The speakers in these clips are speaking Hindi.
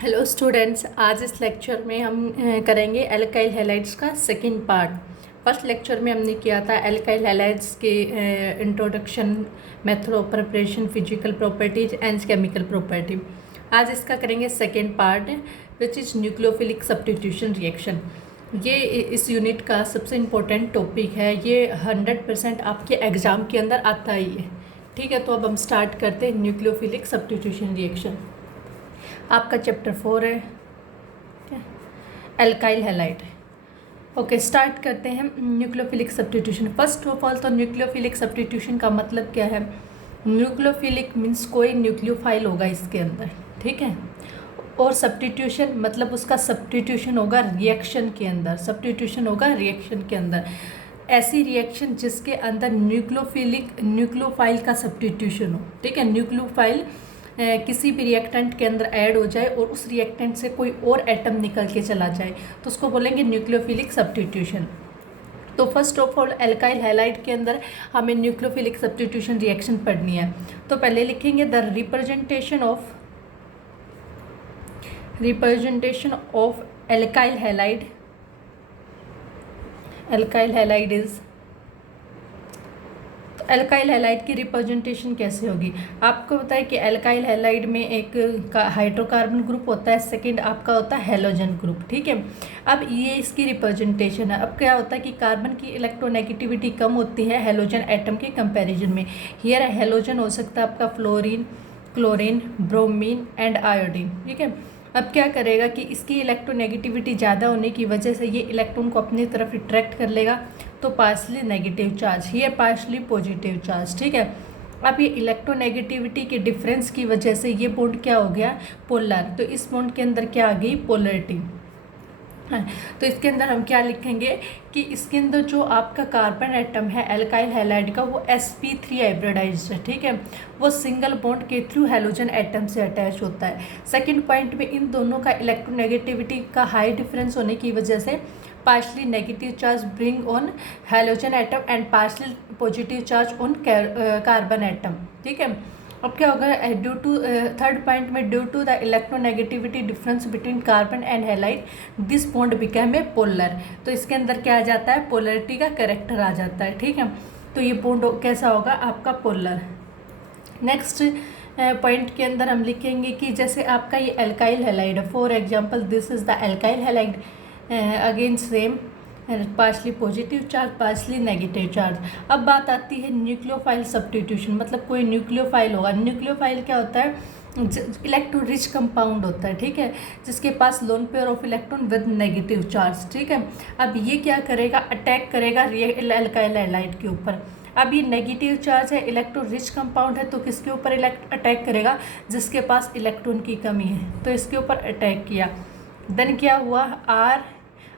हेलो स्टूडेंट्स, आज इस लेक्चर में हम करेंगे एल्काइल हैलाइड्स का सेकंड पार्ट। फर्स्ट लेक्चर में हमने किया था एल्काइल हैलाइड्स के introduction, method of preparation, physical properties and chemical property. आज इसका करेंगे second part which is nucleophilic substitution reaction. ये इस यूनिट का सबसे इम्पोर्टेंट टॉपिक है। ये 100% आपके एग्ज़ाम के अंदर आता ही है। ठीक है, तो अब हम स्टार्ट करते हैं न्यूक्लियोफिलिक सब्स्टिट्यूशन रिएक्शन। आपका चैप्टर 4 है एल्काइल हैलाइड। ओके, स्टार्ट करते हैं nucleophilic substitution. First of all तो न्यूक्लियोफिलिक सब्स्टिट्यूशन का मतलब क्या है? न्यूक्लियोफिलिक मीन्स कोई न्यूक्लियोफाइल होगा इसके अंदर, ठीक है। और सब्स्टिट्यूशन मतलब उसका सब्स्टिट्यूशन होगा रिएक्शन के अंदर, सब्स्टिट्यूशन होगा रिएक्शन के अंदर। ऐसी रिएक्शन जिसके अंदर न्यूक्लियोफाइल का सब्स्टिट्यूशन हो, ठीक है। न्यूक्लियोफाइल किसी भी रिएक्टेंट के अंदर ऐड हो जाए और उस रिएक्टेंट से कोई और एटम निकल के चला जाए तो उसको बोलेंगे न्यूक्लियोफिलिक सब्स्टिट्यूशन। तो first of all alkyl halide के अंदर हमें न्यूक्लियोफिलिक सब्स्टिट्यूशन रिएक्शन पढ़नी है। तो पहले लिखेंगे the representation of alkyl halide is. Alkyl halide की रिप्रेजेंटेशन कैसे होगी? आपको पता है कि एल्काइल हैलाइड में एक हाइड्रोकार्बन ग्रुप होता है, सेकंड आपका होता है हैलोजन ग्रुप, ठीक है। अब ये इसकी रिप्रेजेंटेशन है। अब क्या होता है कि कार्बन की इलेक्ट्रोनेगेटिविटी कम होती है हैलोजन एटम के कंपैरिजन में। हियर हैलोजन हो सकता है आपका fluorine, chlorine, bromine and iodine, ठीक है। अब क्या करेगा कि इसकी इलेक्ट्रोनेगेटिविटी ज़्यादा होने की वजह से ये इलेक्ट्रॉन को अपनी तरफ अट्रैक्ट कर लेगा, तो पार्शली नेगेटिव चार्ज, ये पार्शली पॉजिटिव चार्ज, ठीक है। अब ये इलेक्ट्रोनेगेटिविटी के डिफरेंस की वजह से ये बॉन्ड क्या हो गया? पोलर। तो इस बॉन्ड के अंदर क्या आ गई? पोलरिटी। हाँ, तो इसके अंदर हम क्या लिखेंगे कि इसके अंदर जो आपका कार्बन एटम है एल्काइल हैलाइड का वो sp3 हाइब्रिडाइज्ड है, ठीक है। वो सिंगल बॉन्ड के थ्रू हैलोजन एटम से अटैच होता है। सेकंड पॉइंट में इन दोनों का इलेक्ट्रोनेगेटिविटी का हाई डिफरेंस होने की वजह से partially negative charge bring on halogen atom and partially positive charge on carbon atom, ठीक है। अब क्या होगा? ड्यू टू थर्ड पॉइंट में due to the electronegativity difference between carbon and halide this bond become a polar. तो इसके अंदर क्या आ जाता है? पोलरिटी का कैरेक्टर आ जाता है, ठीक है। तो ये बॉन्ड कैसा होगा? आपका पोलर। नेक्स्ट पॉइंट के अंदर हम लिखेंगे कि जैसे आपका ये एल्काइल हैलाइड है, for example this is the alkyl halide, again same partially positive charge, partially negative charge. अब बात आती है न्यूक्लियोफाइल सब्स्टिट्यूशन, मतलब कोई न्यूक्लियोफाइल होगा। न्यूक्लियोफाइल क्या होता है? इलेक्ट्रॉन रिच कंपाउंड होता है, ठीक है, जिसके पास lone pair of electron with negative charge, ठीक है। अब ये क्या करेगा? अटैक करेगा एल्काइल हैलाइड के ऊपर। अब ये नेगेटिव चार्ज है, इलेक्ट्रॉन रिच कंपाउंड है, तो किसके ऊपर अटैक करेगा? जिसके पास इलेक्ट्रॉन की कमी है, तो इसके ऊपर अटैक किया। देन क्या हुआ? आर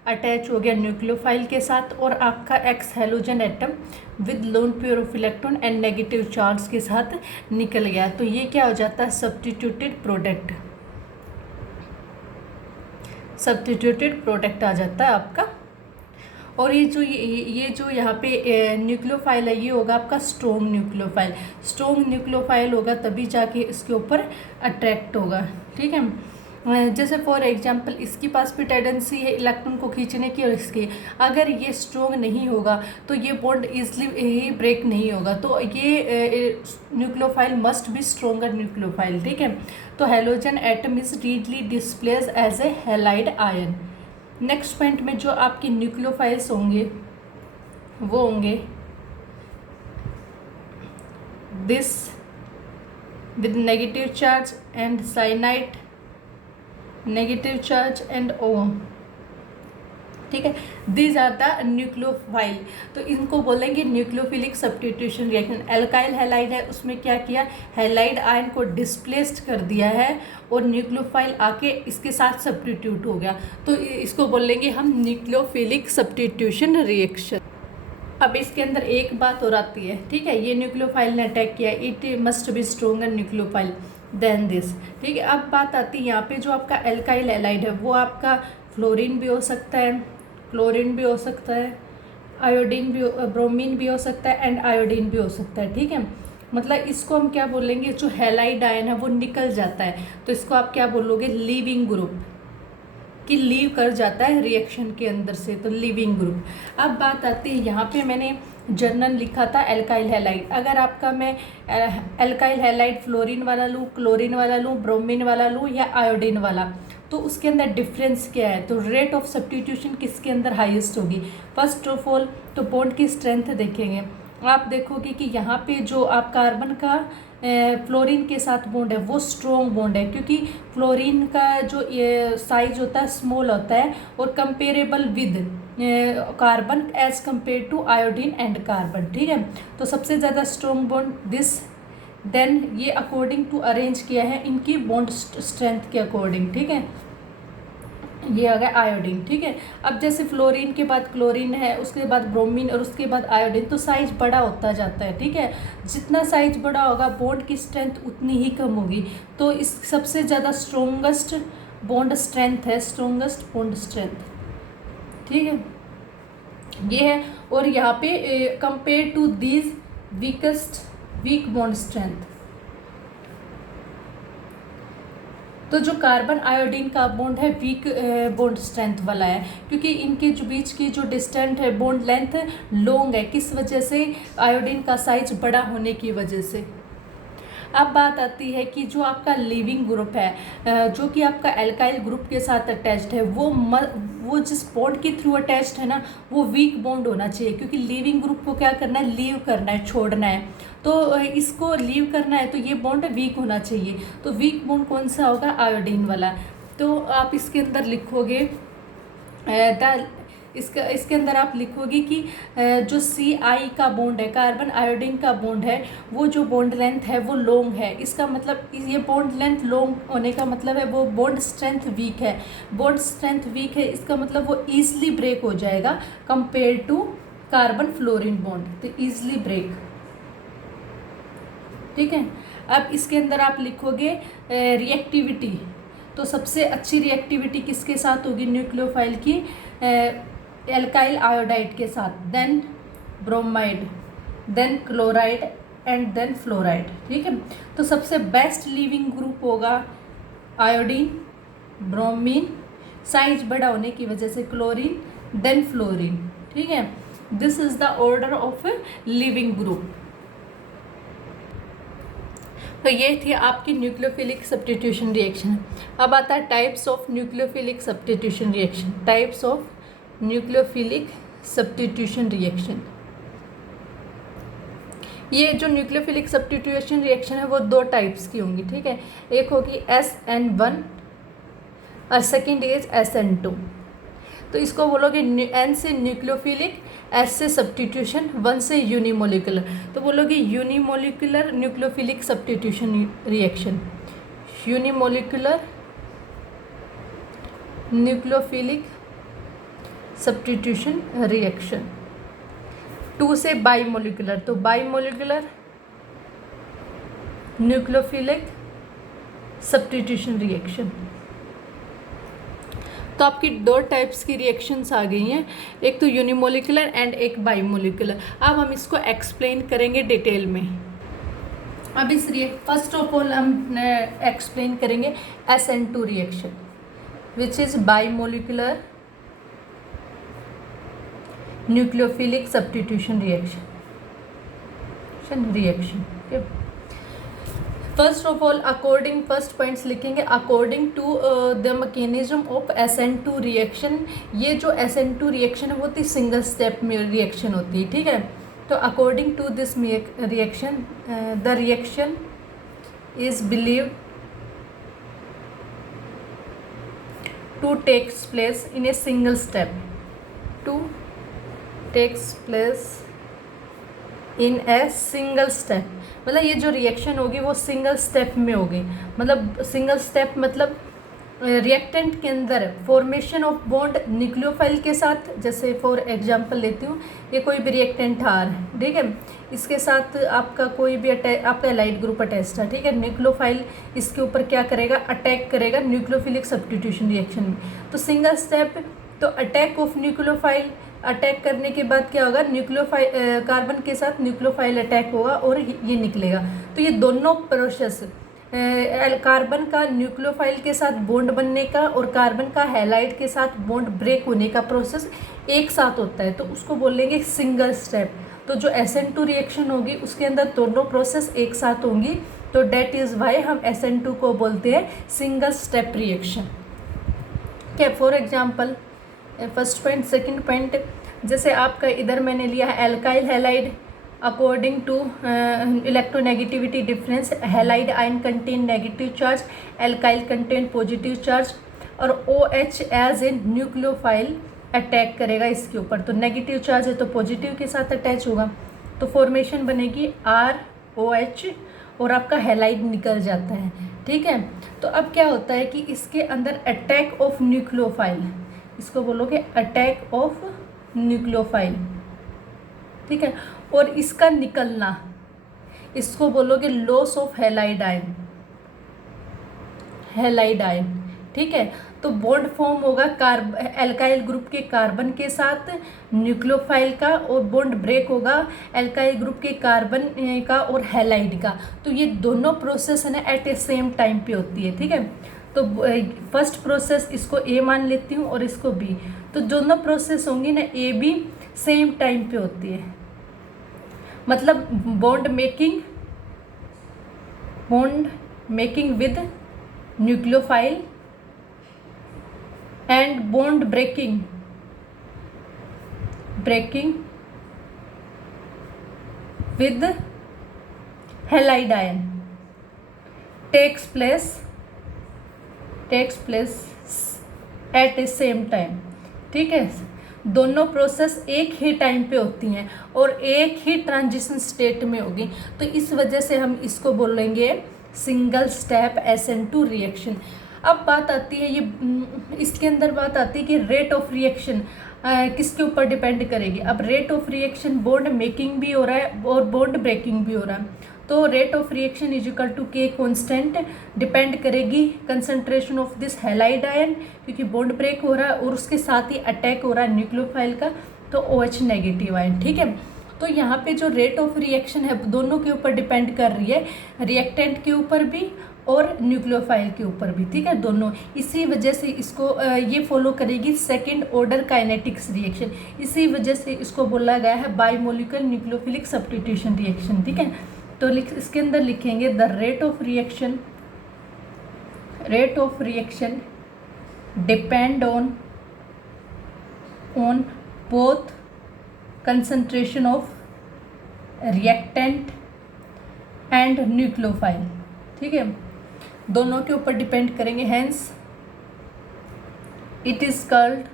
अटैच हो गया न्यूक्लियोफाइल के साथ और आपका x halogen atom with loan pair of electron and negative charge के साथ निकल गया। तो ये क्या हो जाता है? सब्स्टिट्यूटेड प्रोडक्ट आ जाता है आपका। और ये जो यहाँ पे न्यूक्लियोफाइल है, ये होगा आपका स्ट्रॉन्ग न्यूक्लियोफाइल होगा, तभी जाके इसके ऊपर अट्रैक्ट होगा, ठीक है। जैसे फॉर एग्जांपल इसके पास भी टेंडेंसी है इलेक्ट्रॉन को खींचने की, और इसकी अगर ये स्ट्रॉन्ग नहीं होगा तो ये बॉन्ड ईजिली ही ब्रेक नहीं होगा। तो ये nucleophile must be stronger nucleophile, ठीक है। तो halogen atom is readily displace as a halide ion. Next point में जो आपके न्यूक्लियोफाइल्स होंगे वो होंगे this with negative charge and cyanide, negative charge and O, ठीक है। These are the nucleophile. तो इनको बोलेंगे nucleophilic substitution reaction. Alkyl halide है, उसमें क्या किया? हैलाइड आयन को डिस्प्लेस्ड कर दिया है और न्यूक्लियोफाइल आके इसके साथ सब्स्टिट्यूट हो गया, तो इसको बोलेंगे हम न्यूक्लियोफिलिक सब्स्टिट्यूशन रिएक्शन। अब इसके अंदर एक बात और आती है, ठीक है। ये न्यूक्लियोफाइल ने अटैक किया, it must be stronger nucleophile than this, ठीक है। अब बात आती है यहाँ पे जो आपका एल्काइल हैलाइड है वो आपका फ्लोरीन भी हो सकता है, क्लोरीन भी हो सकता है, आयोडीन भी, ब्रोमीन भी हो सकता है एंड आयोडीन भी हो सकता है, ठीक है। मतलब इसको हम क्या बोलेंगे, जो हैलाइड आयन है वो निकल जाता है, तो इसको आप क्या बोलोगे, लीविंग ग्रुप, कि लीव कर जाता है रिएक्शन के अंदर से, तो लीविंग ग्रुप। अब बात आती है, यहाँ पे मैंने जर्नल लिखा था एल्काइल हैलाइड। अगर आपका मैं एल्काइल हैलाइड फ्लोरीन वाला लूँ, क्लोरीन वाला लूँ, ब्रोमीन वाला लूँ या आयोडीन वाला, तो उसके अंदर डिफरेंस क्या है, तो रेट ऑफ सब्स्टिट्यूशन किसके अंदर हाईएस्ट होगी। फर्स्ट ऑफ ऑल तो बॉन्ड की स्ट्रेंथ देखेंगे, आप देखोगे कि यहाँ पे जो आप कार्बन का फ्लोरीन के साथ बॉन्ड है वो स्ट्रॉन्ग बॉन्ड है, क्योंकि फ्लोरीन का जो साइज होता है स्मॉल होता है और comparable with carbon as compare to iodine and carbon, ठीक है। तो सबसे ज़्यादा स्ट्रॉन्ग बॉन्ड दिस, देन ये अकॉर्डिंग टू अरेंज किया है इनकी बॉन्ड स्ट्रेंथ के अकॉर्डिंग, ठीक है। ये आ गया आयोडीन, ठीक है। अब जैसे फ्लोरीन के बाद क्लोरीन है, उसके बाद ब्रोमीन और उसके बाद आयोडीन, तो साइज बड़ा होता जाता है, ठीक है। जितना साइज बड़ा होगा बॉन्ड की स्ट्रेंथ उतनी ही कम होगी। तो इस सबसे ज़्यादा स्ट्रोंगेस्ट बॉन्ड स्ट्रेंथ है, स्ट्रोंगेस्ट बॉन्ड स्ट्रेंथ, ठीक है, ये है। और यहाँ पे compare to these weak bond strength, तो जो कार्बन आयोडीन का बॉन्ड है वीक बॉन्ड स्ट्रेंथ वाला है, क्योंकि इनके जो बीच की जो डिस्टेंट है बॉन्ड लेंथ लॉन्ग है, किस वजह से, आयोडीन का साइज बड़ा होने की वजह से। अब बात आती है कि जो आपका लीविंग ग्रुप है, जो कि आपका एल्काइल ग्रुप के साथ अटैच्ड है, वो जिस बॉन्ड के थ्रू अटैच्ड है ना, वो वीक बॉन्ड होना चाहिए, क्योंकि लीविंग ग्रुप को क्या करना है, लीव करना है, छोड़ना है। तो इसको लीव करना है तो ये बॉन्ड वीक होना चाहिए। तो वीक बॉन्ड कौन सा होगा, आयोडीन वाला। तो आप इसके अंदर लिखोगे इसके अंदर आप लिखोगे कि जो CI का बॉन्ड है, कार्बन आयोडीन का बॉन्ड है, वो जो बॉन्ड लेंथ है वो लॉन्ग है। इसका मतलब ये बॉन्ड लेंथ लॉन्ग होने का मतलब है वो बॉन्ड स्ट्रेंथ वीक है। बॉन्ड स्ट्रेंथ वीक है, इसका मतलब वो ईजिली ब्रेक हो जाएगा compare to carbon fluorine bond, तो ईजिली ब्रेक, ठीक है। अब इसके अंदर आप लिखोगे रिएक्टिविटी, तो सबसे अच्छी रिएक्टिविटी किसके साथ होगी, न्यूक्लियोफाइल की एल्काइल आयोडाइड के साथ, then bromide, then chloride and then fluoride, ठीक है। तो सबसे बेस्ट लीविंग ग्रुप होगा आयोडीन, ब्रोमीन, साइज बड़ा होने की वजह से क्लोरीन, देन फ्लोरीन, ठीक है। This is the order of leaving group. तो ये थी आपकी न्यूक्लियोफिलिक सब्स्टिट्यूशन रिएक्शन। अब आता है types of nucleophilic substitution reaction. Types of nucleophilic substitution reaction, ये जो न्यूक्लियोफिलिक सब्स्टिट्यूशन रिएक्शन है वो दो टाइप्स की होंगी, ठीक है। एक होगी SN1 और सेकेंड इज SN2। तो इसको बोलोगे N से न्यूक्लियोफिलिक, S से सब्स्टिट्यूशन, 1 से यूनिमोलिकुलर। तो बोलोगे unimolecular nucleophilic substitution reaction, unimolecular nucleophilic substitution reaction. 2 से बाईमोलिकुलर, तो बाईमोलिकुलर न्यूक्लियोफिलिक सब्स्टिट्यूशन रिएक्शन। तो आपकी दो टाइप्स की रिएक्शंस आ गई हैं, एक तो यूनिमोलिकुलर एंड एक बाईमोलिकुलर। अब हम इसको एक्सप्लेन करेंगे डिटेल में। अब इस फर्स्ट ऑफ ऑल हम एक्सप्लेन करेंगे SN2 reaction, which is bimolecular nucleophilic substitution reaction. First of all according, first points लिखेंगे according to the mechanism of SN2 reaction. ये जो SN2 रिएक्शन है वो होती सिंगल स्टेप में रिएक्शन होती है, ठीक है। तो according to this reaction the reaction is believed to takes place in a single step, to takes place in a single step. मतलब ये जो रिएक्शन होगी वो सिंगल स्टेप में होगी। मतलब सिंगल स्टेप मतलब रिएक्टेंट के अंदर फॉर्मेशन ऑफ बॉन्ड न्यूक्लियोफाइल के साथ, जैसे फॉर एग्जांपल लेती हूँ, ये कोई भी रिएक्टेंट आर है, ठीक है, इसके साथ आपका कोई भी आपका एलाइड ग्रुप अटैच्ड है, ठीक है। न्यूक्लियोफाइल इसके ऊपर क्या करेगा, अटैक करेगा न्यूक्लियोफिलिक सब्स्टिट्यूशन रिएक्शन में। तो सिंगल स्टेप, तो अटैक ऑफ न्यूक्लियोफाइल, अटैक करने के बाद क्या होगा, न्यूक्लियोफाइल कार्बन के साथ न्यूक्लियोफाइल अटैक होगा और ये निकलेगा। तो ये दोनों प्रोसेस कार्बन का न्यूक्लियोफाइल के साथ बॉन्ड बनने का और कार्बन का हैलाइड के साथ बॉन्ड ब्रेक होने का प्रोसेस एक साथ होता है, तो उसको बोलेंगे सिंगल स्टेप। तो जो SN2 रिएक्शन होगी उसके अंदर दोनों प्रोसेस एक साथ होंगी, तो डेट इज़ वाई हम SN2 को बोलते हैं सिंगल स्टेप रिएक्शन। क्या for example first point, second point, जैसे आपका इधर मैंने लिया है alkyl halide according to electronegativity difference, halide ion contain negative charge, alkyl contain positive charge, और OH as a nucleophile attack करेगा इसके ऊपर। तो नेगेटिव चार्ज है तो पॉजिटिव के साथ अटैच होगा, तो फॉर्मेशन बनेगी ROH और आपका हैलाइड निकल जाता है। ठीक है, तो अब क्या होता है कि इसके अंदर अटैक ऑफ न्यूक्लियोफाइल, इसको बोलोगे अटैक ऑफ न्यूक्लियोफाइल। ठीक है, और इसका निकलना, इसको बोलोगे loss of halide ion, halide ion. ठीक है, तो बॉन्ड फॉर्म होगा एल्काइल ग्रुप के कार्बन के साथ न्यूक्लियोफाइल का, और बॉन्ड ब्रेक होगा एल्काइल ग्रुप के कार्बन का और हैलाइड का। तो ये दोनों प्रोसेस है ना एट ए सेम टाइम पे होती है। ठीक है, तो फर्स्ट प्रोसेस इसको A मान लेती हूँ और इसको B, तो दोनों प्रोसेस होंगी ना A B सेम टाइम पे होती है, मतलब bond making with nucleophile and bond breaking with halide ion takes place at a same time. ठीक है, दोनों प्रोसेस एक ही टाइम पे होती हैं और एक ही ट्रांजिशन स्टेट में होगी, तो इस वजह से हम इसको बोलेंगे सिंगल स्टेप SN2 रिएक्शन। अब बात आती है इसके अंदर बात आती है कि रेट ऑफ रिएक्शन किसके ऊपर डिपेंड करेगी। अब rate of reaction bond making भी हो रहा है और बॉन्ड ब्रेकिंग भी हो रहा है, तो rate of reaction is equal to K constant, depend करेगी concentration of this halide ion, क्योंकि बॉन्ड ब्रेक हो रहा है और उसके साथ ही अटैक हो रहा है न्यूक्लियोफाइल का, तो OH नेगेटिव आयन। ठीक है, तो यहाँ पे जो रेट ऑफ रिएक्शन है दोनों के ऊपर डिपेंड कर रही है, रिएक्टेंट के ऊपर भी और न्यूक्लियोफाइल के ऊपर भी। ठीक है, दोनों, इसी वजह से इसको ये फॉलो करेगी सेकेंड ऑर्डर काइनेटिक्स रिएक्शन, इसी वजह से इसको बोला गया है बाइमोलिक्यूलर न्यूक्लियोफिलिक सब्स्टिट्यूशन रिएक्शन। ठीक है, तो इसके अंदर लिखेंगे the rate of reaction depend on both concentration of reactant and nucleophile. ठीक है, दोनों के ऊपर डिपेंड करेंगे, hence it is called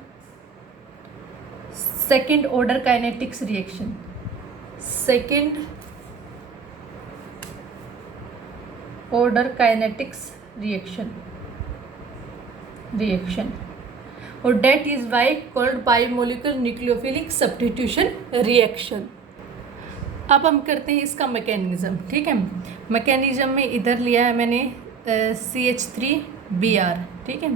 second order kinetics reaction, second order kinetics reaction, और that is why called bimolecular nucleophilic substitution reaction. अब हम करते हैं इसका मैकेनिज्म। ठीक है, मैकेनिज्म में इधर लिया है मैंने CH3Br। ठीक है,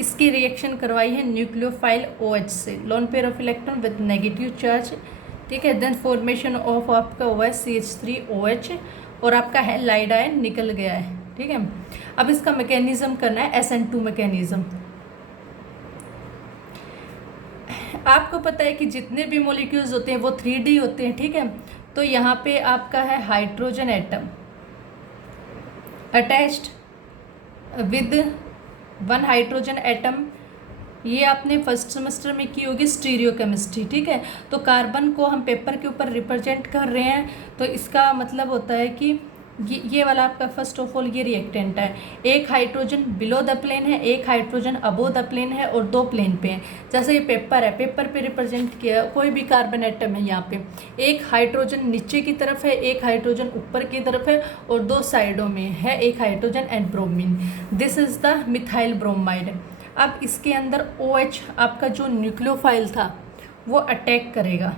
इसकी रिएक्शन करवाई है न्यूक्लियोफाइल OH से, loan pair of electron with negative charge. ठीक है, देन फॉर्मेशन ऑफ आपका हुआ है CH3OH और आपका हैलाइड आयन निकल गया है। ठीक है, अब इसका मैकेनिज्म करना है SN2 मैकेनिज्म। आपको पता है कि जितने भी मॉलिक्यूल्स होते हैं वो 3D होते हैं। ठीक है, तो यहाँ पे आपका है hydrogen atom attached with one hydrogen atom, ये आपने फर्स्ट सेमेस्टर में की होगी स्टीरियो केमिस्ट्री। ठीक है, तो कार्बन को हम पेपर के ऊपर रिप्रेजेंट कर रहे हैं, तो इसका मतलब होता है कि ये वाला आपका फर्स्ट ऑफ ऑल ये रिएक्टेंट है, एक हाइड्रोजन बिलो द प्लेन है, एक हाइड्रोजन अबो द प्लेन है और दो प्लेन पे हैं। जैसे ये पेपर है, पेपर पे रिप्रेजेंट किया कोई भी कार्बन एटम है, यहाँ पे एक हाइड्रोजन नीचे की तरफ है, एक हाइड्रोजन ऊपर की तरफ है और दो साइडों में है एक hydrogen and bromine. This is the methyl bromide. अब इसके अंदर OH आपका जो न्यूक्लियोफाइल था वो अटैक करेगा,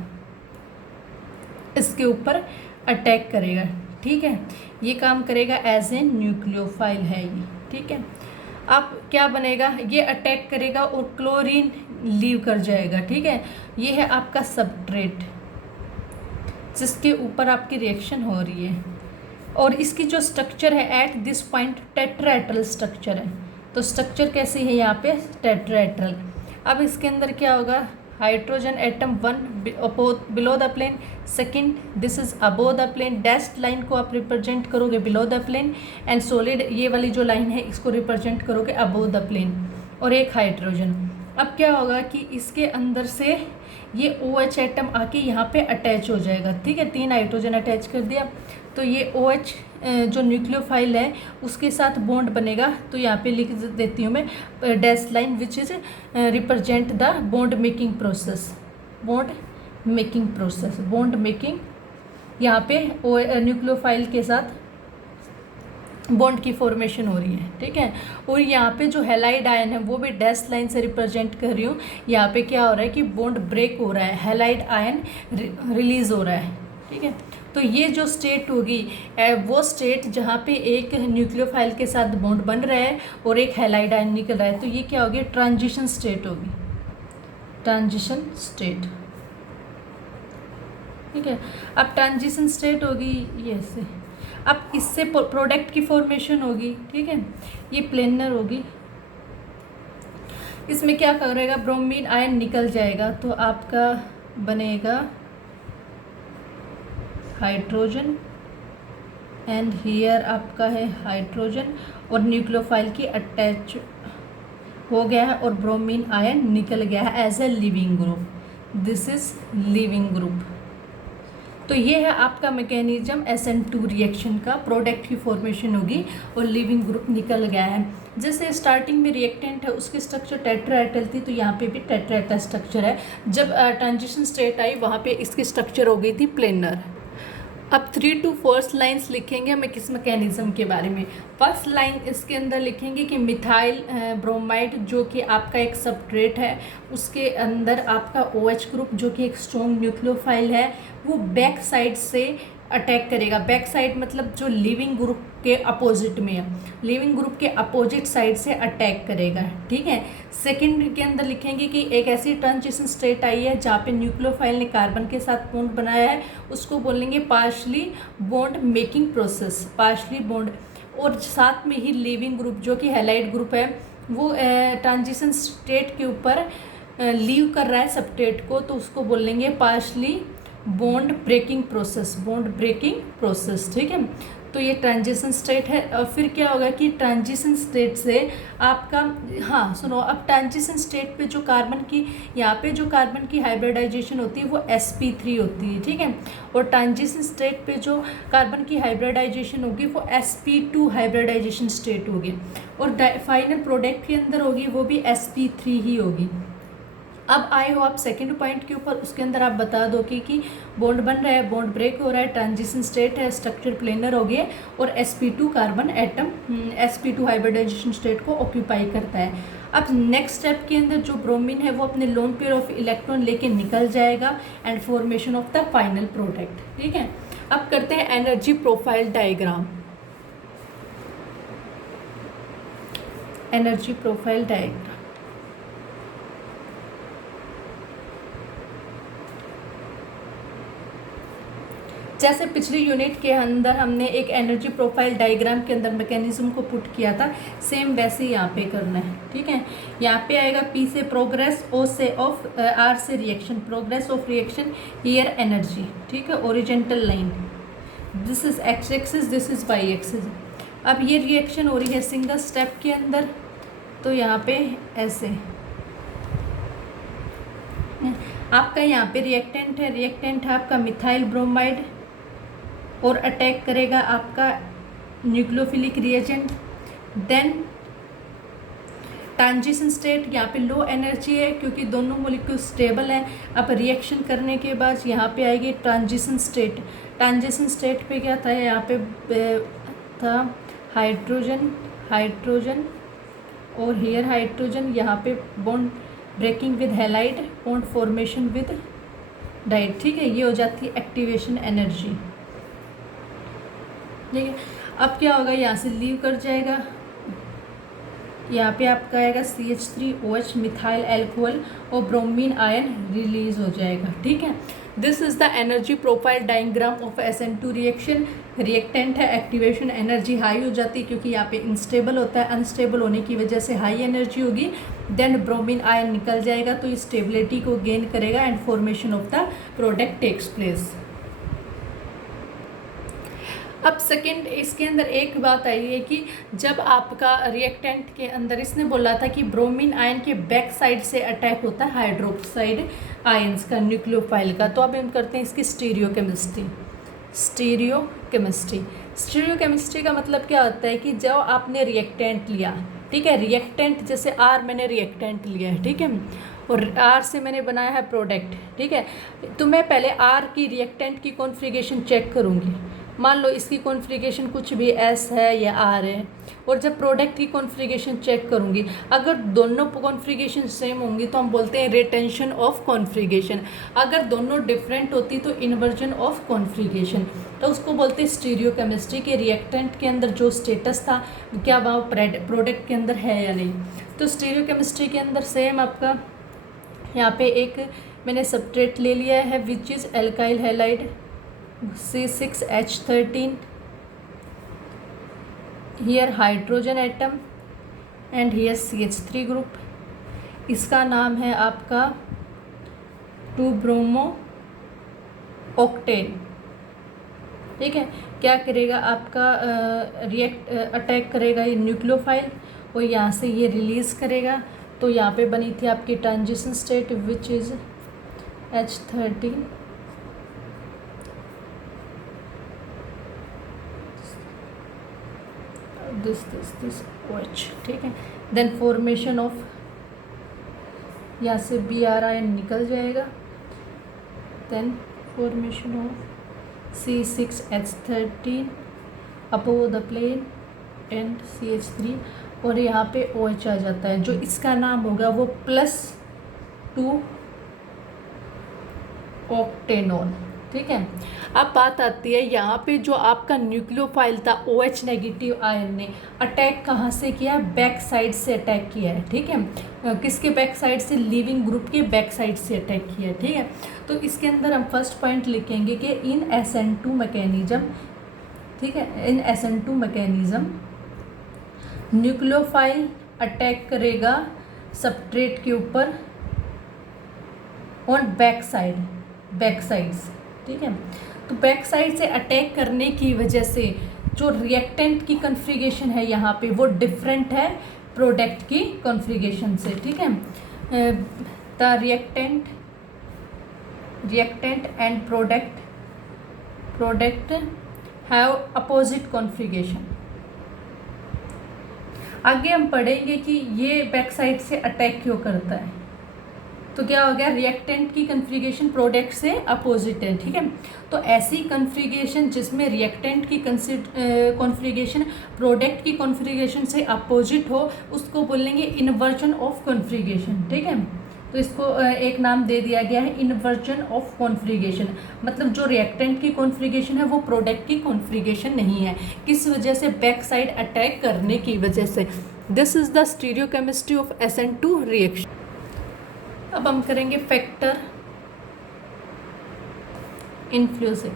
इसके ऊपर अटैक करेगा। ठीक है, ये काम करेगा एज ए न्यूक्लियोफाइल है ये। ठीक है, अब क्या बनेगा, ये अटैक करेगा और क्लोरीन लीव कर जाएगा। ठीक है, ये है आपका सबस्ट्रेट जिसके ऊपर आपकी रिएक्शन हो रही है, और इसकी जो स्ट्रक्चर है at this point tetrahedral structure है। तो स्ट्रक्चर कैसी है यहाँ पे, टेट्राहेड्रल। अब इसके अंदर क्या होगा, hydrogen atom 1 below the plane, second this is above the plane, dashed line को आप रिप्रेजेंट करोगे below the plane, and solid ये वाली जो लाइन है इसको रिप्रेजेंट करोगे अबोव द प्लेन, और एक हाइड्रोजन। अब क्या होगा कि इसके अंदर से ये OH एटम आके यहाँ पे अटैच हो जाएगा। ठीक है, 3 हाइड्रोजन अटैच कर दिया, तो ये OH जो न्यूक्लियोफाइल है उसके साथ बॉन्ड बनेगा। तो यहाँ पे लिख देती हूँ मैं dash line which is represent the bond making process, bond making process, bond making. यहाँ पे न्यूक्लियोफाइल के साथ बॉन्ड की फॉर्मेशन हो रही है। ठीक है, और यहाँ पे जो हैलाइड आयन है वो भी डैश लाइन से रिप्रेजेंट कर रही हूँ। यहाँ पे क्या हो रहा है कि बॉन्ड ब्रेक हो रहा है, हैलाइड आयन रिलीज हो रहा है। ठीक है, तो ये जो स्टेट होगी वो स्टेट जहाँ पे एक न्यूक्लियोफाइल के साथ बॉन्ड बन रहा है और एक हैलाइड आयन निकल रहा है, तो ये क्या होगी, ट्रांजिशन स्टेट होगी, ट्रांजिशन स्टेट। ठीक है, अब ट्रांजिशन स्टेट होगी ये से, अब इससे प्रोडक्ट की फॉर्मेशन होगी। ठीक है, ये प्लेनर होगी, इसमें क्या करेगा, ब्रोमीन आयन निकल जाएगा, तो आपका बनेगा हाइड्रोजन, एंड हियर आपका है हाइड्रोजन, और न्यूक्लियोफाइल की अटैच हो गया है और ब्रोमीन आयन निकल गया है as a living group. This is living group. तो ये है आपका मैकेनिज्म SN2 रिएक्शन का, प्रोडक्ट की फॉर्मेशन होगी और लिविंग ग्रुप निकल गया है। जैसे स्टार्टिंग में रिएक्टेंट है उसकी स्ट्रक्चर टेट्राहेड्रल थी, तो यहाँ पे भी टेट्राहेड्रल स्ट्रक्चर है। जब ट्रांजिशन स्टेट आई वहाँ पे इसकी स्ट्रक्चर हो गई थी प्लेनर। अब 3 to 4 लाइन्स लिखेंगे हमें किस मैकेनिज्म के बारे में। फर्स्ट लाइन इसके अंदर लिखेंगे कि मिथाइल ब्रोमाइड जो कि आपका एक सबस्ट्रेट है, उसके अंदर आपका OH ग्रुप जो कि एक स्ट्रॉन्ग न्यूक्लियोफाइल है वो बैक साइड से अटैक करेगा। बैक साइड मतलब जो लिविंग ग्रुप के अपोजिट में है, लिविंग ग्रुप के अपोजिट साइड से अटैक करेगा। ठीक है, सेकंड के अंदर लिखेंगे कि एक ऐसी ट्रांजिशन स्टेट आई है जहाँ पे न्यूक्लियोफाइल ने कार्बन के साथ बॉन्ड बनाया है, उसको बोलेंगे partially bond making process, partially bond. और साथ में ही लिविंग ग्रुप जो कि हैलाइड ग्रुप है वो ट्रांजिशन स्टेट के ऊपर लीव कर रहा है सबस्ट्रेट को, तो उसको बोलेंगे partially bond breaking process, bond breaking process. ठीक है, तो ये ट्रांजिशन स्टेट है। और फिर क्या होगा कि ट्रांजिशन स्टेट से आपका, हाँ सुनो, अब ट्रांजिशन स्टेट पे जो कार्बन की, यहाँ पे जो कार्बन की हाइब्रिडाइजेशन होती है वो sp3 होती है। ठीक है, और ट्रांजिशन स्टेट पे जो कार्बन की हाइब्रिडाइजेशन होगी वो sp2 हाइब्रिडाइजेशन स्टेट होगी, और फाइनल प्रोडक्ट के अंदर होगी वो भी sp3 ही होगी। अब आए हो आप सेकंड पॉइंट के ऊपर, उसके अंदर आप बता दो कि बॉन्ड बन रहा है, बॉन्ड ब्रेक हो रहा है, ट्रांजिशन स्टेट है, स्ट्रक्चर प्लेनर हो गया, और sp2 carbon atom sp2 hybridization state को ऑक्यूपाई करता है। अब नेक्स्ट स्टेप के अंदर जो ब्रोमीन है वो अपने लोन पेयर ऑफ इलेक्ट्रॉन लेके निकल जाएगा and formation of the final product. ठीक है, अब करते हैं energy profile diagram. Energy profile diagram, जैसे पिछली यूनिट के अंदर हमने एक एनर्जी प्रोफाइल डायग्राम के अंदर मैकेनिज्म को पुट किया था, सेम वैसे यहाँ पे करना है। ठीक है, यहाँ पे आएगा P से प्रोग्रेस, O से ऑफ, R से reaction, progress of reaction, here energy. ठीक है, horizontal line, this is X axis, this is Y axis. अब ये रिएक्शन हो रही है सिंगल स्टेप के अंदर, तो यहाँ पे ऐसे आपका यहाँ पे रिएक्टेंट है, रिएक्टेंट है आपका मिथाइल ब्रोमाइड, और अटैक करेगा आपका nucleophilic reagent. Then transition state, यहाँ पे लो एनर्जी है क्योंकि दोनों मॉलिक्यूल स्टेबल हैं। अब रिएक्शन करने के बाद यहाँ पे आएगी ट्रांजिशन स्टेट। ट्रांजिशन स्टेट पे क्या था, यहाँ पे था हाइड्रोजन, हाइड्रोजन और हियर हाइड्रोजन, यहाँ पे bond breaking with halide, bond formation with died. ठीक है, ये हो जाती है एक्टिवेशन एनर्जी। ठीक है, अब क्या होगा, यहाँ से लीव कर जाएगा, यहाँ पे आपका आएगा CH3OH मिथाइल एल्कोहल और ब्रोमीन आयन रिलीज हो जाएगा। ठीक है, this is the energy profile diagram of SN2 reaction. Reactant है, एक्टिवेशन एनर्जी हाई हो जाती है क्योंकि यहाँ पे इंस्टेबल होता है, अनस्टेबल होने की वजह से हाई एनर्जी होगी। देन ब्रोमीन आयन निकल जाएगा तो स्टेबिलिटी को गेन करेगा and formation of the product takes place. अब सेकेंड इसके अंदर एक बात आई है कि जब आपका रिएक्टेंट के अंदर इसने बोला था कि ब्रोमीन आयन के बैक साइड से अटैक होता है हाइड्रोक्साइड आयंस का, न्यूक्लियोफाइल का। तो अब हम करते हैं इसकी स्टीरियोकेमिस्ट्री। स्टीरियोकेमिस्ट्री का मतलब क्या होता है कि जब आपने रिएक्टेंट लिया, ठीक है, रिएक्टेंट जैसे R मैंने रिएक्टेंट लिया है, ठीक है, और R से मैंने बनाया है प्रोडक्ट, ठीक है, तो मैं पहले R की रिएक्टेंट की कॉन्फ़िगरेशन चेक करूँगी। मान लो इसकी कॉन्फ़िगरेशन कुछ भी S है या R है, और जब प्रोडक्ट की कॉन्फ़िगरेशन चेक करूँगी, अगर दोनों कॉन्फ़िगरेशन सेम होंगी तो हम बोलते हैं रिटेंशन ऑफ कॉन्फ़िगरेशन। अगर दोनों डिफरेंट होती तो इन्वर्जन ऑफ कॉन्फ़िगरेशन। तो उसको बोलते हैं स्टीरियोकेमिस्ट्री के रिएक्टेंट के अंदर जो स्टेटस था क्या वह प्रोडक्ट के अंदर है या नहीं। तो स्टीरियोकेमिस्ट्री के अंदर सेम आपका यहाँ पे एक मैंने सब्सट्रेट ले लिया है which is alkyl halide C6H13, here hydrogen atom and here CH3 group। इसका नाम है आपका 2-ब्रोमो ऑक्टेन। ठीक है, क्या करेगा आपका अटैक करेगा ये न्यूक्लियोफाइल और यहाँ से ये रिलीज़ करेगा। तो यहाँ पे बनी थी आपकी transition state which is H13, this OH। ठीक है, देन फॉर्मेशन ऑफ, यहाँ से Br निकल जाएगा, then formation of C6H13 above the plane and CH3, और यहाँ पे OH आ जाता है जो इसका नाम होगा वो +2 ऑक्टेनॉल। ठीक है, अब बात आती है यहाँ पे जो आपका न्यूक्लियोफाइल था OH नेगेटिव आयन ने अटैक कहाँ से किया, बैक साइड से अटैक किया है। ठीक है, किसके बैक साइड से, लिविंग ग्रुप के बैक साइड से अटैक किया है। ठीक है, तो इसके अंदर हम फर्स्ट पॉइंट लिखेंगे कि इन SN2 मैकेनिज्म, ठीक है, इन SN2 मैकेनिज्म न्यूक्लियोफाइल अटैक करेगा सबस्ट्रेट के ऊपर ऑन बैक साइड्स। ठीक है, तो बैक साइड से अटैक करने की वजह से जो रिएक्टेंट की कॉन्फ़िगरेशन है यहाँ पे वो डिफरेंट है प्रोडक्ट की कॉन्फ़िगरेशन से। ठीक है, the reactant and product have opposite configuration. आगे हम पढ़ेंगे कि ये बैक साइड से अटैक क्यों करता है। तो क्या हो गया, रिएक्टेंट की कॉन्फ़िगरेशन प्रोडक्ट से अपोजिट है। ठीक है, तो ऐसी कॉन्फ़िगरेशन जिसमें रिएक्टेंट की कॉन्फ़िगरेशन प्रोडक्ट की कॉन्फ़िगरेशन से अपोजिट हो उसको बोलेंगे इन्वर्जन ऑफ कॉन्फ़िगरेशन। ठीक है, तो इसको एक नाम दे दिया गया है इन्वर्जन ऑफ कॉन्फ़िगरेशन। मतलब जो रिएक्टेंट की कॉन्फ़िगरेशन है वो प्रोडक्ट की कॉन्फ़िगरेशन नहीं है, किस वजह से, बैक साइड अटैक करने की वजह से। This is the stereochemistry of SN2 reaction. अब हम करेंगे फैक्टर इन्फ्लुएंसिंग।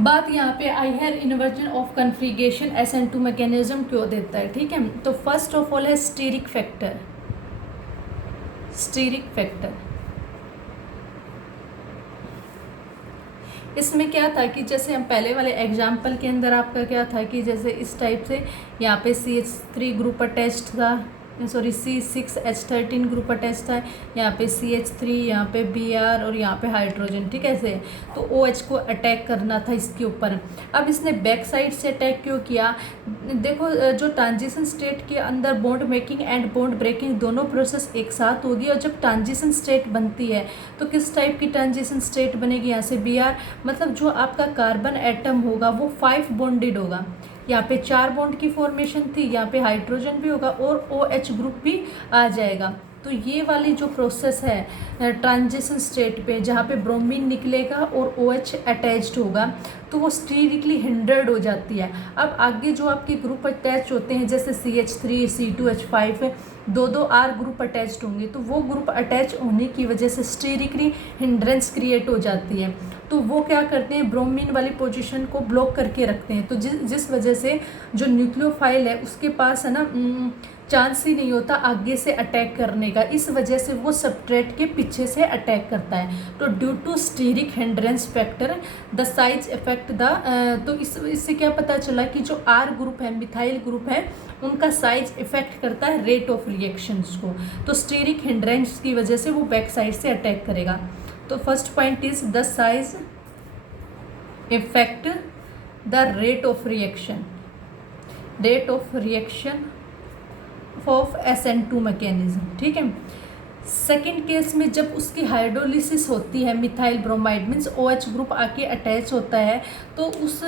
बात यहाँ पे आई है inversion of configuration SN2 mechanism क्यों देता है। ठीक है, तो फर्स्ट ऑफ ऑल है स्टीरिक फैक्टर। इसमें क्या था कि जैसे हम पहले वाले एग्जाम्पल के अंदर आपका क्या था कि जैसे इस टाइप से यहाँ पे CH3 ग्रुप अटैच्ड था, सॉरी C6H13 ग्रुप अटैच था, यहाँ पे CH3, यहाँ पे Br और यहाँ पे हाइड्रोजन। ठीक है, ऐसे तो OH को अटैक करना था इसके ऊपर। अब इसने बैक साइड से अटैक क्यों किया, देखो जो ट्रांजिशन स्टेट के अंदर bond making and bond breaking दोनों प्रोसेस एक साथ होगी, और जब ट्रांजिशन स्टेट बनती है तो किस टाइप की ट्रांजिशन स्टेट बनेगी, यहाँ से Br, मतलब जो आपका कार्बन एटम होगा वो 5 बॉन्डेड होगा। यहाँ पे 4 बॉन्ड की फॉर्मेशन थी, यहाँ पे हाइड्रोजन भी होगा और OH ग्रुप भी आ जाएगा। तो तो ये वाली जो प्रोसेस है ट्रांजिशन स्टेट पे, जहाँ पे ब्रोमीन निकलेगा और OH अटैच्ड होगा, तो वो स्टीरिकली हिंडर्ड हो जाती है। अब आगे जो आपके ग्रुप अटैच होते हैं जैसे CH3 C2H5 दो R ग्रुप अटैच्ड होंगे, तो वो ग्रुप अटैच होने की वजह से स्टीरिकली हिंड्रेंस क्रिएट हो जाती है। तो वो क्या करते हैं, ब्रोमीन वाली पोजीशन को ब्लॉक करके रखते हैं। तो जिस वजह से जो न्यूक्लियोफाइल है उसके पास है ना चांस ही नहीं होता आगे से अटैक करने का, इस वजह से वो सबस्ट्रेट के पीछे से अटैक करता है। तो due to steric hindrance factor the size effect the, तो इससे क्या पता चला कि जो R ग्रुप है, मिथाइल ग्रुप है, उनका साइज इफेक्ट करता है रेट ऑफ रिएक्शंस को। तो स्टीरिक हिंड्रेंस की वजह से वो बैक साइड से अटैक करेगा। तो first point is the size effect the rate of reaction of SN2 mechanism, ठीक है। सेकेंड केस में जब उसकी हाइड्रोलिसिस होती है, methyl bromide means OH group आके अटैच होता है, तो उस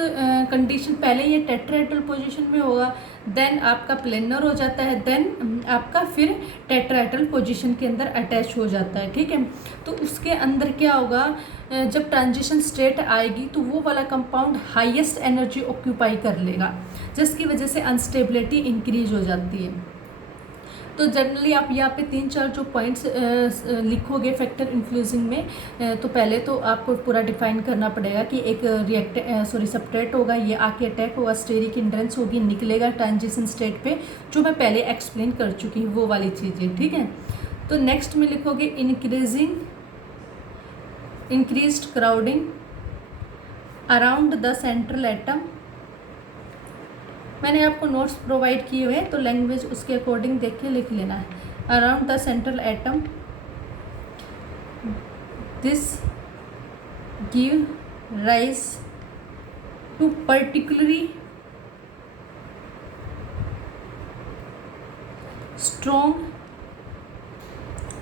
कंडीशन पहले ये टेट्राहेड्रल पोजीशन में होगा, देन आपका प्लेनर हो जाता है, देन आपका फिर टेट्राहेड्रल पोजीशन के अंदर अटैच हो जाता है, ठीक है। तो उसके अंदर क्या होगा, जब ट्रांजिशन स्टेट आएगी तो वो वाला कंपाउंड हाईएस्ट एनर्जी ऑक्यूपाई कर लेगा, जिसकी वजह से अनस्टेबिलिटी इंक्रीज हो जाती है। तो जनरली आप यहाँ पे 3-4 जो पॉइंट्स लिखोगे फैक्टर इन्फ्लुएंसिंग में, तो पहले तो आपको पूरा डिफाइन करना पड़ेगा कि एक सबस्ट्रेट होगा, ये आके अटैक होगा, स्टेरिक हिंड्रेंस होगी, निकलेगा ट्रांजिशन स्टेट पे, जो मैं पहले एक्सप्लेन कर चुकी हूँ वो वाली चीज़ें, ठीक है। तो नेक्स्ट में लिखोगे increased crowding around the central atom. मैंने आपको नोट्स प्रोवाइड किए हुए हैं, तो लैंग्वेज उसके अकॉर्डिंग देख के लिख लेना है। Around the central atom, this give rise to particularly strong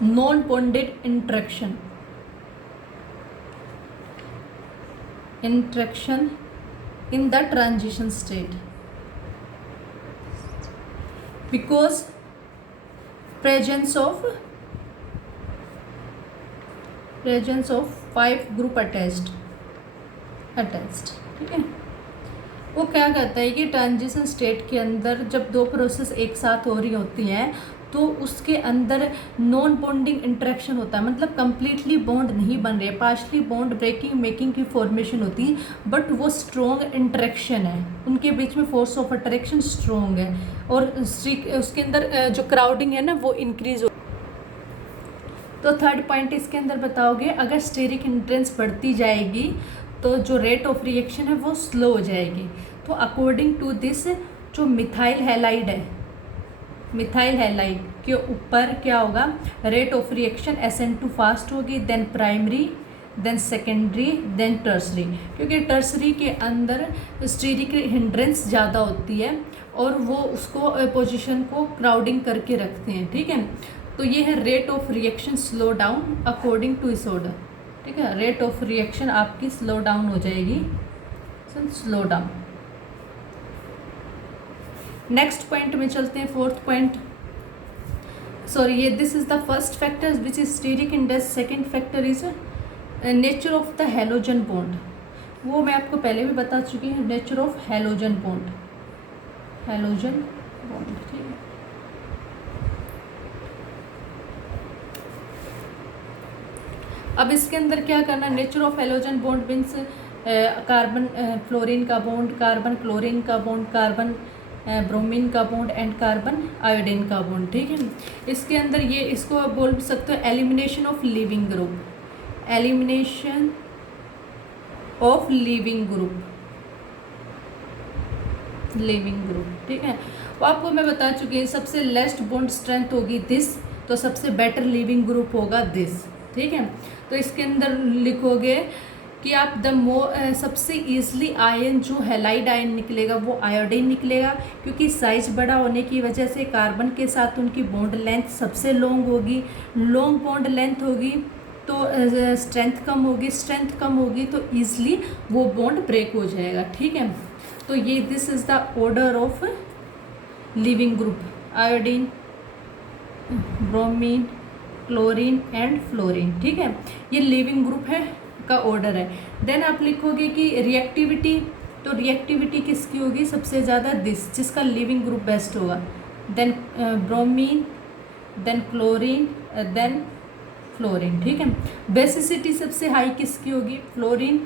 non bonded interaction in the transition state, because presence of 5 group attached, ठीक है। वो क्या कहता है कि ट्रांजिशन स्टेट के अंदर जब दो प्रोसेस एक साथ हो रही होती हैं तो उसके अंदर नॉन बॉन्डिंग इंटरेक्शन होता है, मतलब कंप्लीटली बॉन्ड नहीं बन रही है, पार्शली बॉन्ड ब्रेकिंग मेकिंग की फॉर्मेशन होती है, बट वो स्ट्रॉन्ग इंटरेक्शन है, उनके बीच में फोर्स ऑफ अट्रैक्शन स्ट्रॉन्ग है, और उसके अंदर जो क्राउडिंग है ना वो इंक्रीज हो। तो थर्ड पॉइंट इसके अंदर बताओगे, अगर स्टेरिक हिंड्रेंस बढ़ती जाएगी तो जो रेट ऑफ रिएक्शन है वो स्लो हो जाएगी। तो अकॉर्डिंग टू दिस, जो मिथाइल हैलाइड है, मिथाइल हैलाइड के ऊपर क्या होगा, rate of reaction SN2 fast होगी, then primary, then secondary, then tertiary, क्योंकि टर्सरी के अंदर स्टीरिक हिंड्रेंस ज़्यादा होती है और वो उसको पोजीशन को क्राउडिंग करके रखते हैं, ठीक है। तो ये है rate of reaction slow down according to इस ऑर्डर, ठीक है। रेट ऑफ रिएक्शन आपकी स्लो डाउन हो जाएगी, स्लो डाउन। नेक्स्ट पॉइंट में चलते हैं, फोर्थ पॉइंट, सॉरी ये this is the first factor which is steric index. Second factor is nature of the halogen bond, वो मैं आपको पहले भी बता चुकी हूँ, नेचर ऑफ हैलोजन बॉन्ड, ठीक है। अब इसके अंदर क्या करना, nature of halogen bond means carbon fluorine का बॉन्ड, कार्बन क्लोरीन का बॉन्ड, कार्बन ब्रोमीन का बॉन्ड एंड कार्बन आयोडीन का बॉन्ड, ठीक है। इसके अंदर ये इसको आप बोल भी सकते हो elimination of leaving group, elimination of leaving group, ठीक है। वो आपको मैं बता चुकी हूँ, सबसे लेस्ट बॉन्ड स्ट्रेंथ होगी दिस, तो सबसे बेटर लिविंग ग्रुप होगा दिस, ठीक है। तो इसके अंदर लिखोगे कि आप सबसे ईजिली आयन जो हैलाइड आयन निकलेगा वो आयोडीन निकलेगा, क्योंकि साइज बड़ा होने की वजह से कार्बन के साथ उनकी बॉन्ड लेंथ सबसे लॉन्ग होगी, लॉन्ग बॉन्ड लेंथ होगी तो स्ट्रेंथ कम होगी तो ईजिली वो बॉन्ड ब्रेक हो जाएगा, ठीक है। तो ये this is the order of leaving group, iodine, bromine, chlorine and fluorine, ठीक है। ये लिविंग ग्रुप है का ऑर्डर है। देन आप लिखोगे कि रिएक्टिविटी, तो रिएक्टिविटी किसकी होगी सबसे ज़्यादा, दिस, जिसका लिविंग ग्रुप बेस्ट होगा। Then bromine, then chlorine, then fluorine, ठीक है। बेसिसिटी सबसे हाई किसकी होगी, फ्लोरीन,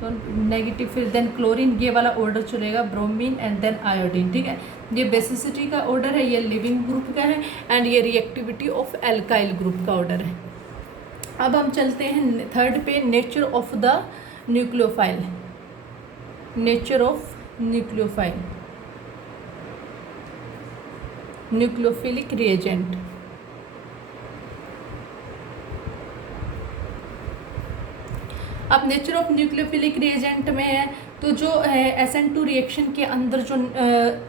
तो नेगेटिव, फिर देन क्लोरीन, ये वाला ऑर्डर चलेगा, ब्रोमीन एंड देन आयोडीन, ठीक है। ये बेसिसिटी का ऑर्डर है, ये लिविंग ग्रुप का है, एंड ये रिएक्टिविटी ऑफ एल्काइल ग्रुप का ऑर्डर है। अब हम चलते हैं थर्ड पे, nature of the nucleophile. Nature of nucleophile, nucleophilic reagent. अब नेचर ऑफ न्यूक्लियोफिलिक रिएजेंट में है, तो जो SN2 रिएक्शन के अंदर जो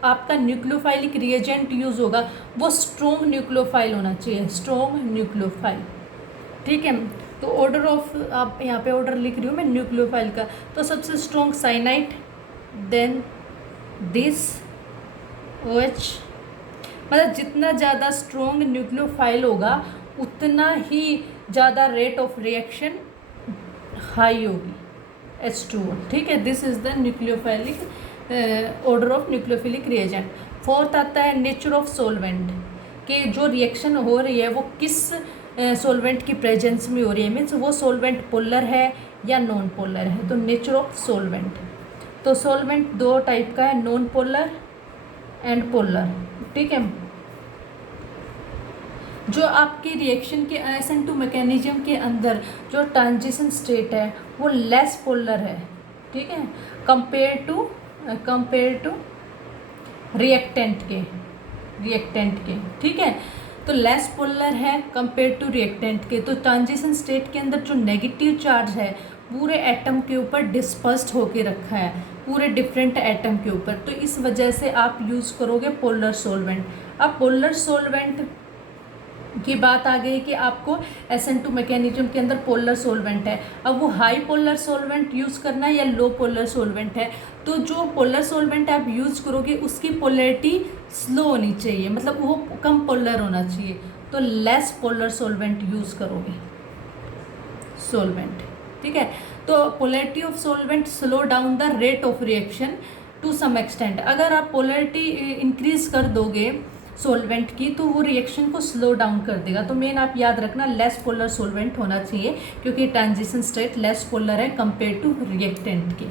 आपका न्यूक्लियोफाइलिक रिएजेंट यूज़ होगा वो स्ट्रॉन्ग न्यूक्लियोफाइल होना चाहिए, स्ट्रॉन्ग न्यूक्लियोफाइल, ठीक है। तो ऑर्डर ऑफ, आप यहाँ पे ऑर्डर लिख रही हूँ मैं न्यूक्लियोफाइल का, तो सबसे strong cyanide, then this OH, मतलब जितना ज़्यादा स्ट्रॉन्ग न्यूक्लियोफाइल होगा उतना ही ज़्यादा रेट ऑफ रिएक्शन हाई होगी, H2O, ठीक है। This is the nucleophilic order of nucleophilic reagent. Fourth आता है नेचर ऑफ सोलवेंट, कि जो रिएक्शन हो रही है वो किस सोलवेंट की प्रेजेंस में हो रही है, मीन्स वो सोलवेंट पोलर है या नॉन पोलर है। तो नेचर ऑफ सोलवेंट, तो सोलवेंट दो टाइप का है, नॉन पोलर एंड पोलर, ठीक है। जो आपकी रिएक्शन के SN2 मैकेनिज्म के अंदर जो ट्रांजिशन स्टेट है वो लेस पोलर है, ठीक है, कंपेयर टू रिएक्टेंट के, ठीक है। तो लेस पोलर है कंपेयर टू रिएक्टेंट के। तो ट्रांजिशन स्टेट के अंदर जो नेगेटिव चार्ज है पूरे एटम के ऊपर डिस्पर्स्ड होके रखा है, पूरे डिफरेंट एटम के ऊपर, तो इस वजह से आप यूज़ करोगे पोलर सोलवेंट। अब पोलर सोलवेंट की बात आ गई कि आपको SN2 मैकेनिज्म के अंदर पोलर सोलवेंट है, अब वो हाई पोलर सोलवेंट यूज़ करना है या लो पोलर सोलवेंट है। तो जो पोलर सोलवेंट आप यूज़ करोगे उसकी पोलैरिटी स्लो होनी चाहिए, मतलब वो कम पोलर होना चाहिए, तो लेस पोलर सोलवेंट यूज़ करोगे सोलवेंट, ठीक है। तो polarity of solvent slow down the rate of reaction to some extent. अगर आप पोलैरिटी इंक्रीज कर दोगे सोलवेंट की तो वो रिएक्शन को स्लो डाउन कर देगा। तो मेन आप याद रखना लेस पोलर सोलवेंट होना चाहिए, क्योंकि ट्रांजिशन स्टेट लेस पोलर है कंपेयर टू रिएक्टेंट के।